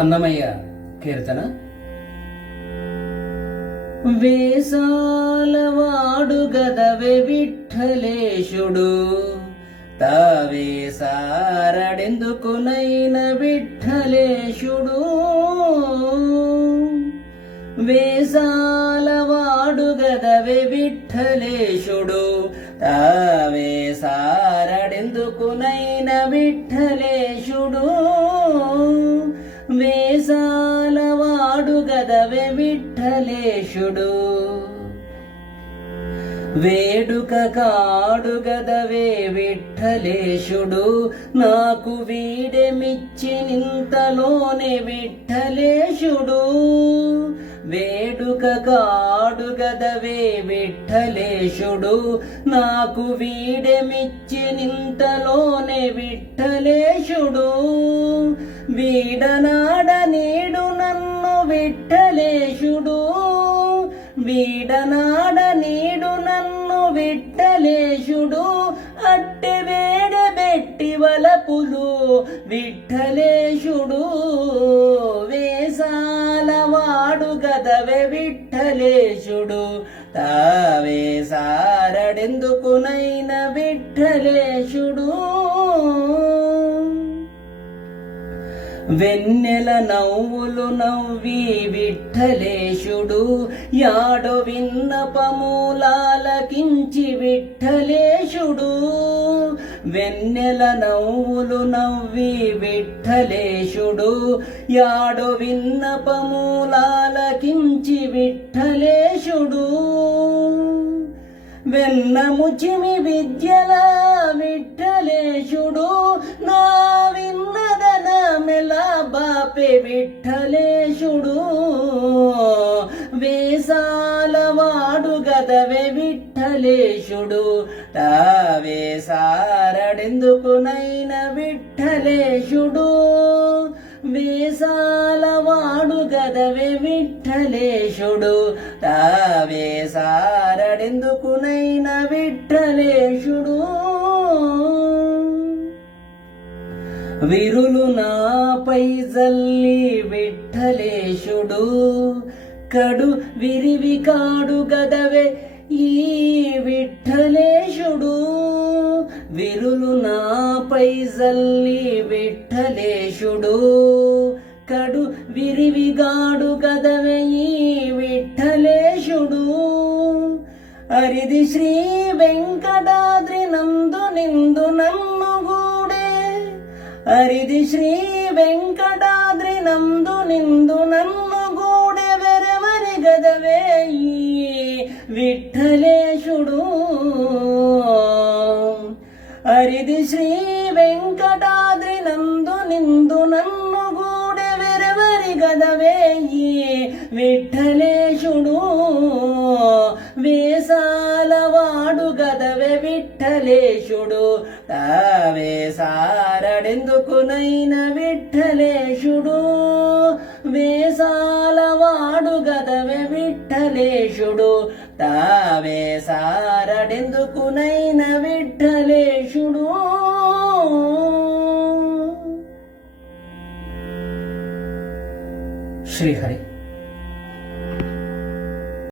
అన్నమయ్య కీర్తన. వేసాలవాడు గదవే విఠలేశుడు, తావే సారడెందుకునైన విఠలేశుడు. వేసాలవాడు గదవే విఠలేశుడు, తావే సారడెందుకునైన విఠలేశుడు. వేసాలవాడు గదవే విఠలేశుడు, వేడుక కాడు గదవే విఠలేశుడు. నాకు వీడెమిచ్చినింతలోనే విఠలేశుడు. వేడుక కాడు గదవే విఠలేశుడు, నాకు వీడెమిచ్చినింతలోనే విఠలేశుడు. వీడనాడ నీడు నన్ను విఠలేశుడు, వీడనాడ నీడు నన్ను విఠలేశుడు. అట్టె వేడబెట్టి వలపులు విఠలేశుడు. వేసాలవాడు గదవే విఠలేశుడు, తావే సారడెందుకునైన విఠలేశుడు. వెన్నెల నవ్వులు నవ్వి విఠలేశుడు, యాడో విన్నపములాలకించి విఠలేశుడు. వెన్నెల నవ్వులు నవ్వి విఠలేశుడు, యాడో విన్నపములాలకించి విఠలేశుడు. వెన్నముచిమి విద్యల విఠలేశుడు, నా విన్నదనమెల బాపే విఠలేశుడు. వేసాలవాడు గదవే విఠలేశుడు, తావే సారడెందుకునైన విఠలేశుడు. వేసాలవాడు గదవే విఠలేశుడు, తావే సారడెందుకునైన విఠలేశుడు. విరులు నాపై జల్లి విఠలేశుడు, కడు విరివి కాడు గదవే ఈ విఠలేశుడు. విరులు నాపై జల్లి విఠలేశుడు, కడు విరివిగాడు గదవే ఈ విఠలేశుడు. అరిది శ్రీ వెంకటాద్రి నందు నిందు నన్ను గూడే, అరిది శ్రీ వెంకటాద్రి నందు నిందు నన్ను గూడే. వెరవరి గదవే ఈ విఠలేశుడు. అరిది శ్రీ వెంకటాద్రి నందు నిందు నన్ను గూడే. వెరవరి గదవే ఈ విఠలేశుడు. వేసాలవాడు గదవే విఠలేశుడు, తావే సారడెందుకునైన విఠలేశుడు. వేసాలవాడు గదవే విఠలేశుడు, తావే సారడెందుకునైన విఠలేశుడు. శ్రీహరి.